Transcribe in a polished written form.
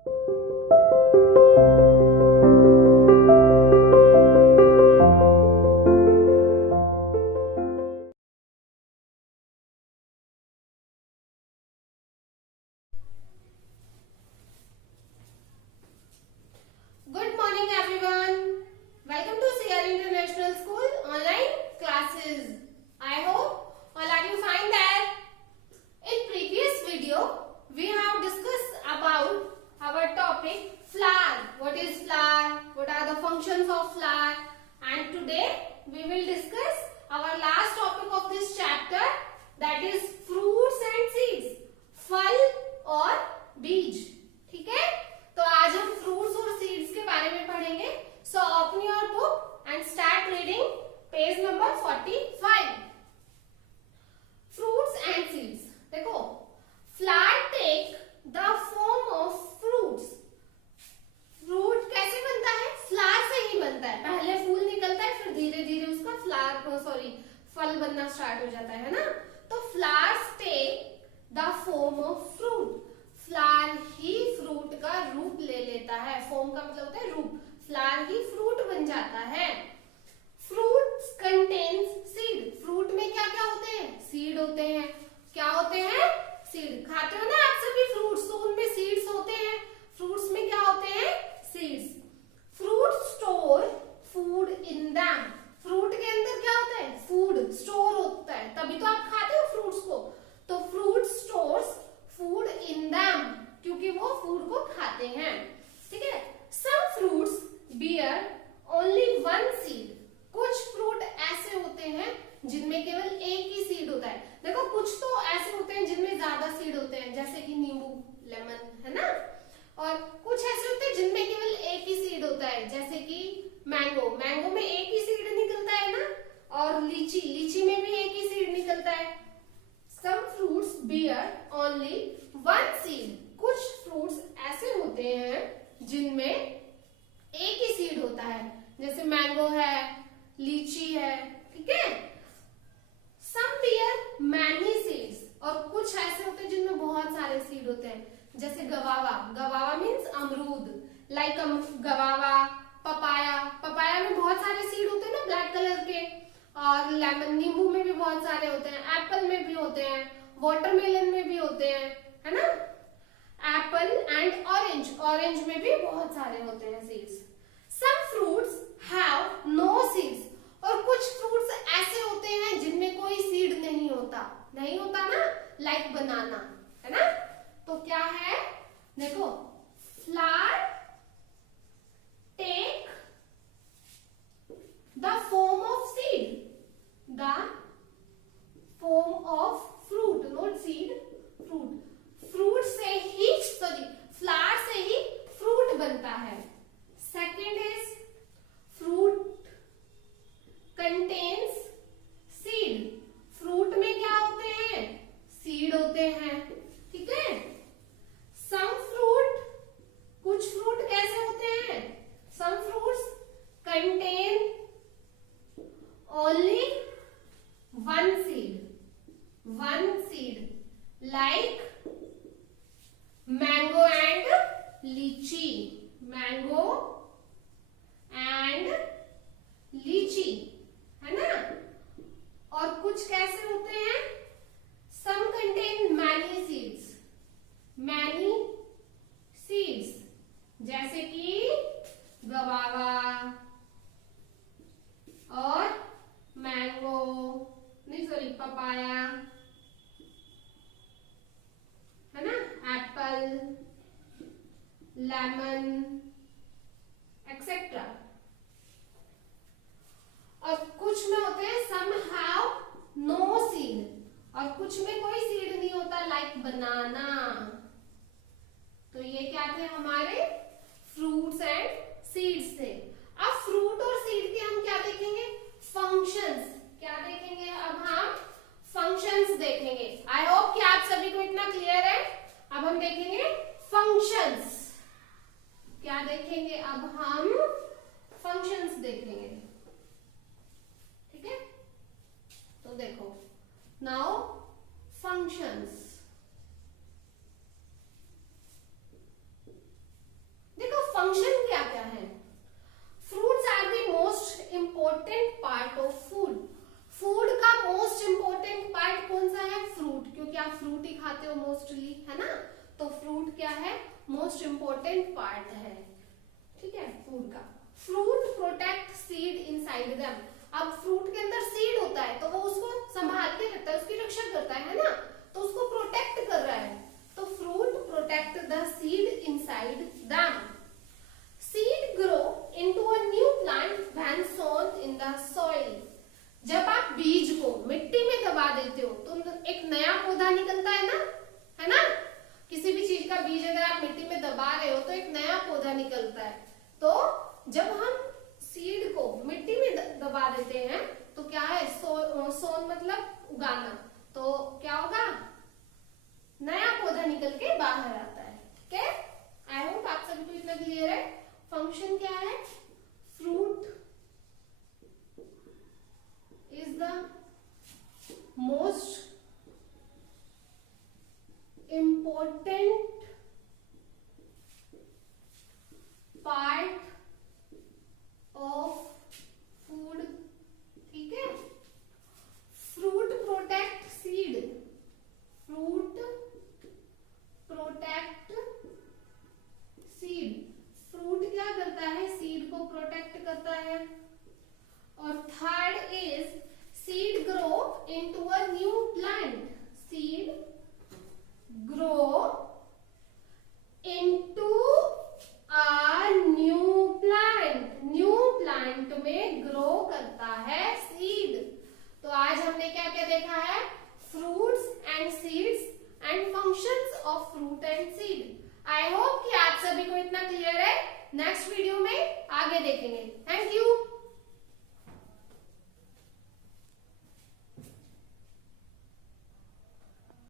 Good morning everyone. Welcome to CR International School online classes. I hope all are you fine there. In previous video, we have discussed about our topic flower. What is flower? What are the functions of flower? And today we will discuss our last topic of this chapter, that is fruits and seeds. फल और बीज. ठीक है? तो आज हम fruits और seeds के बारे में पढ़ेंगे. So open your book and start reading page number 45. Fruits and seeds. देखो, flower take the form of fruits. Fruit कैसे बनता है? फ्लावर से ही बनता है. पहले फूल निकलता है, फिर धीरे धीरे उसका फल बनना स्टार्ट हो जाता है ना. तो flowers take the form of fruit. Flower ही फ्रूट का रूप ले लेता है. फॉर्म का मतलब होता है रूप. फ्लावर ही फ्रूट बन जाता है. Fruits contains seed. फ्रूट में क्या क्या होते हैं? सीड होते हैं. क्या होते हैं? सीड. खाते हो ना आप सभी फ्रूट्स, तो उनमें सीड्स होते हैं. फ्रूट्स में क्या होते हैं? Seeds. Fruit store food in them. Fruit के अंदर क्या होता है? फूड स्टोर होता है, तभी तो आप खाते हो फ्रूट्स को. तो fruit stores food in them, क्योंकि वो फूड को खाते हैं. ठीक है. Some fruits bear only one seed. कुछ फ्रूट ऐसे होते हैं जिनमें केवल एक ही सीड होता है. देखो, कुछ तो ऐसे होते हैं जिनमें ज्यादा सीड होते हैं, जैसे कि नींबू, लेमन, है ना. और कुछ ऐसे होते हैं जिनमें केवल एक ही सीड होता है, जैसे कि मैंगो. मैंगो में एक ही सीड निकलता है ना. और लीची में भी एक ही सीड निकलता है. Some fruits bear only one seed. कुछ फ्रूट्स ऐसे होते हैं जिनमें एक ही सीड होता है, जैसे मैंगो है, लीची है. ठीक है. Some bear many seeds. और कुछ ऐसे होते हैं जिनमें बहुत सारे सीड होते हैं, जैसे गवावा. गवावा मीन्स अमरूद. Like गवावा, papaya. पपाया में बहुत सारे सीड होते हैं ना, ब्लैक कलर के. और लेमन, नींबू में भी बहुत सारे होते हैं. एप्पल में भी होते हैं. वाटरमेलन में भी होते हैं, है ना. Apple and orange. ऑरेंज में भी बहुत सारे होते हैं seeds. Some fruits have no seeds. और कुछ फ्रूट्स ऐसे होते हैं जिनमें कोई सीड नहीं होता. नहीं होता ना, लाइक बनाना, है ना. तो क्या है? देखो, flower take the form of seed. The form of fruit, not seed, fruit. Fruit से ही फ्लावर से ही फ्रूट बनता है. Second is fruit contains seed. Fruit में क्या होते हैं? सीड होते हैं. ठीक है. सम फ्रूट, कुछ फ्रूट कैसे होते हैं? Some fruits contain only one seed, like mango and lychee. Mango and lychee, है ना. और कुछ कैसे होते हैं? some contain many seeds. many seeds, जैसे कि गवावा और मैंगो, पपाया, है ना, एप्पल, लेमन एक्सेट्रा. और कुछ में होते हैं सम हैव नो सीड. और कुछ में कोई सीड नहीं होता, लाइक बनाना. तो ये क्या थे हमारे फ्रूट्स एंड सीड्स थे. अब फ्रूट और सीड के हम क्या देखेंगे? फंक्शंस. क्या देखेंगे? अब हम फंक्शंस देखेंगे. आई होप कि आप सभी को इतना क्लियर है. अब हम देखेंगे फंक्शंस. क्या देखेंगे? अब हम फंक्शंस देखेंगे. ठीक है. तो देखो, नाउ फंक्शंस. तो फ्रूट क्या है, मोस्ट इंपॉर्टेंट पार्ट है, ठीक है, फूड का। Fruit protect seed inside them. अब फ्रूट के अंदर सीड होता है तो वो उसको संभाल के रखता है, उसकी रक्षा करता है ना, तो उसको प्रोटेक्ट कर रहा है। तो fruit protect the seed inside them. Seed grow into a new plant when sown in the soil. जब आप बीज को मिट्टी में दबा देते हो तो एक नया पौधा निकलता है ना, किसी भी चीज का बीज अगर आप मिट्टी में दबा रहे हो तो एक नया पौधा निकलता है। तो जब हम सीड को मिट्टी में दबा देते हैं तो क्या है, सोन मतलब उगाना, तो क्या होगा, नया पौधा निकल के बाहर आता है, ठीक है। आई होप आप सभी को इतना क्लियर है। फंक्शन क्या है, fruit is the most important part of food, ठीक है। Fruit protect seed, fruit protect seed, fruit क्या करता है, सीड को प्रोटेक्ट करता है। और third is seed grow into a new plant, seed grow into a new plant, new plant में ग्रो करता है सीड। तो आज हमने क्या क्या देखा है, fruits and seeds and functions of fruit and seed. I hope कि आप सभी को इतना क्लियर है। नेक्स्ट वीडियो में आगे देखेंगे। Thank you.